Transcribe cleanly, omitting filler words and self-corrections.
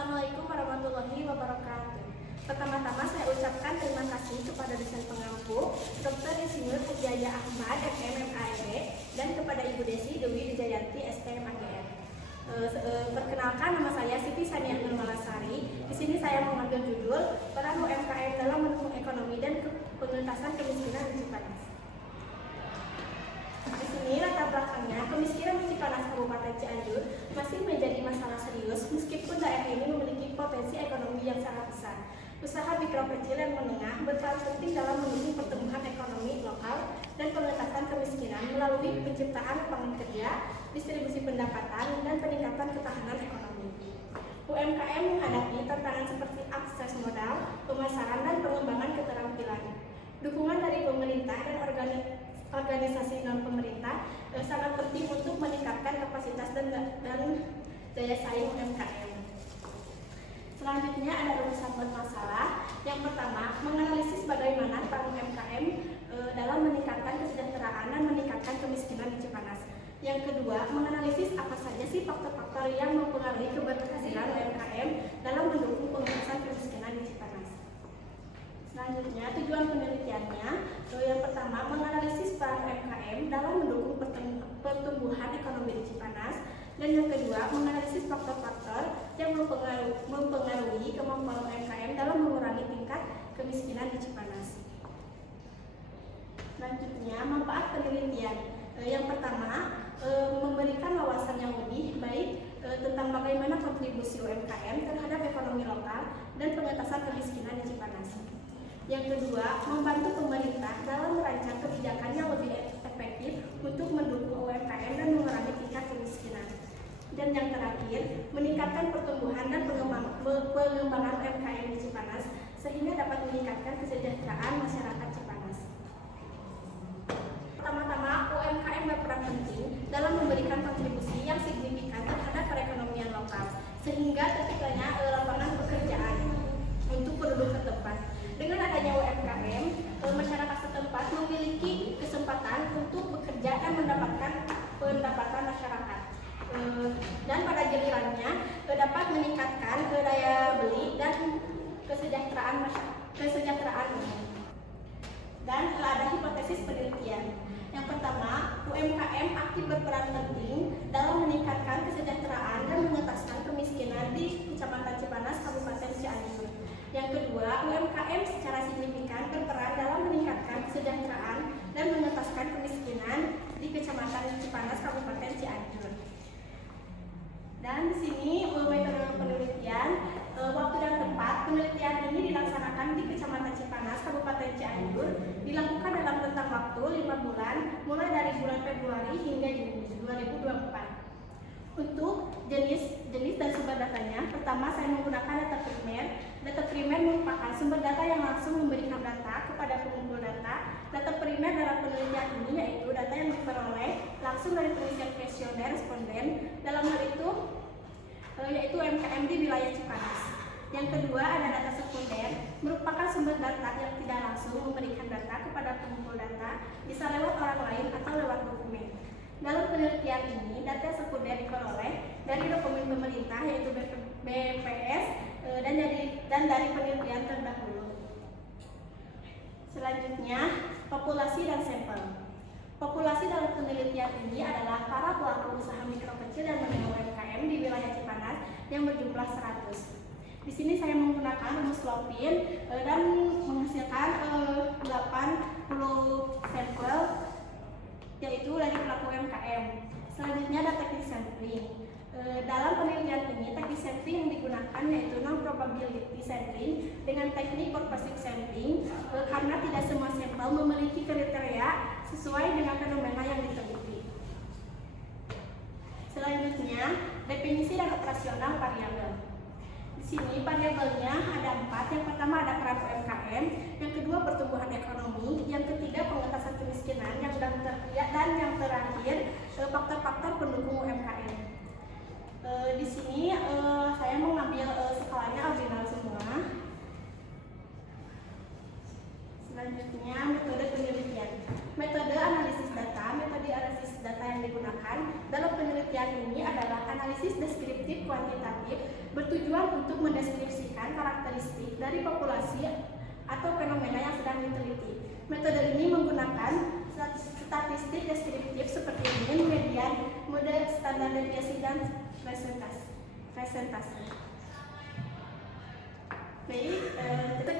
Assalamualaikum warahmatullahi wabarakatuh. Pertama-tama saya ucapkan terima kasih kepada dosen pengampu Dr. Insinyur Ujaya Ahmad, FM MAED, dan kepada Ibu Desi Dewi Wijayanti, STM AGM. Perkenalkan, nama saya Siti Sania Nurmalasari. Di sini saya mengambil judul Peran UMKM dalam mendukung ekonomi dan pengentasan kemiskinan di Cipanas. Di sini latar belakangnya, kemiskinan di Cipanas Kabupaten Cianjur masih menjadi masalah serius meskipun daerah ini memiliki potensi ekonomi yang sangat besar. Usaha mikro kecil dan menengah berperan penting dalam mendukung pertumbuhan ekonomi lokal dan pengentasan kemiskinan melalui penciptaan lapangan kerja, distribusi pendapatan, dan peningkatan ketahanan ekonomi. UMKM menghadapi tantangan seperti akses modal, pemasaran, dan pengembangan keterampilan. Dukungan dari pemerintah dan organisasi non-pemerintah sangat penting untuk meningkatkan kapasitas dan daya saing UMKM. Selanjutnya ada rumusan bermasalah. Yang pertama, menganalisis bagaimana peran UMKM dalam meningkatkan kesejahteraan dan meningkatkan kemiskinan di Cipanas. Yang kedua, menganalisis apa saja sih faktor-faktor yang mempengaruhi keberhasilan UMKM dalam mendukung pengentasan kemiskinan di Cipanas. Selanjutnya, tujuan penelitiannya, yang pertama, menganalisis peran UMKM dalam mendukung pertumbuhan ekonomi di Cipanas, dan yang kedua, menganalisis faktor-faktor yang mempengaruhi kemampuan UMKM dalam mengurangi tingkat kemiskinan di Cipanas. Selanjutnya, manfaat penelitian. Yang pertama, memberikan wawasan yang lebih baik tentang bagaimana kontribusi UMKM terhadap ekonomi lokal dan pengentasan kemiskinan di Cipanas. Yang kedua, membantu pemerintah dalam merancang kebijakan yang lebih efektif untuk mendukung UMKM dan mengurangi tingkat kemiskinan. Dan yang terakhir, meningkatkan pertumbuhan dan pengembangan UMKM di Cipanas sehingga dapat meningkatkan kesejahteraan masyarakat Cipanas. Pertama-tama, UMKM berperan penting dalam memberikan kontribusi yang signifikan terhadap perekonomian lokal sehingga terciptanya lapangan pekerjaan untuk penduduk setempat. Dengan adanya UMKM, masyarakat setempat memiliki kesempatan untuk bekerja dan mendapatkan pendapatan masyarakat. Dan pada gilirannya dapat meningkatkan daya beli dan kesejahteraan umum. Dan ada hipotesis penelitian. Yang pertama, UMKM aktif berperan penting dalam meningkatkan kesejahteraan dan mengentaskan kemiskinan di Kecamatan Cipanas, Kabupaten Cianjur. Yang kedua, UMKM secara signifikan berperan dalam meningkatkan kesejahteraan dan mengentaskan kemiskinan di Kecamatan Cipanas, Kabupaten Cianjur. Dan di sini metode penelitian, waktu dan tempat penelitian ini dilaksanakan di Kecamatan Cipanas, Kabupaten Cianjur, dilakukan dalam rentang waktu 5 bulan, mulai dari bulan Februari hingga Juni 2024. Untuk jenis dan sumber datanya, pertama saya menggunakan data primer. Data primer merupakan sumber data yang langsung memberikan data kepada pengumpul data. Data primer dalam penelitian ini yaitu data yang diperoleh langsung dari pengisian kuesioner responden. Dalam hal itu yaitu UMKM di wilayah Cipanas. Yang kedua ada data sekunder, merupakan sumber data yang tidak langsung memberikan data kepada pengumpul data, bisa lewat orang lain atau lewat dokumen. Dalam penelitian ini, data sekunder diperoleh dari dokumen pemerintah yaitu BPS dan dari penelitian terdahulu. Selanjutnya, populasi dan sampel. Populasi dalam penelitian ini adalah para pelaku usaha mikro kecil dan menengah UMKM di wilayah Cipanas yang berjumlah 100. Di sini saya menggunakan rumus Lopin dan menghasilkan 80 sampel yaitu dari pelaku UMKM. Selanjutnya ada teknik sampling. Dalam penelitian ini teknik sampling yang digunakan yaitu non-probability sampling dengan teknik purposive sampling karena tidak semua sampel memiliki kriteria sesuai dengan fenomena yang diteliti. Selanjutnya, definisi dan operasional variabel. Di sini variabelnya ada 4. Yang pertama ada peran UMKM, yang kedua pertumbuhan ekonomi, yang ketiga pengentasan kemiskinan, dan yang terakhir faktor-faktor pendukung UMKM. Di sini saya mengambil skalanya ordinal semua. Selanjutnya metode penelitian. Metode analisis data yang digunakan dalam penelitian ini adalah analisis deskriptif kuantitatif bertujuan untuk mendeskripsikan karakteristik dari populasi atau fenomena yang sedang diteliti. Metode ini menggunakan statistik deskriptif seperti mean, median, mode, standar deviasi, dan presentasi. Baik, kita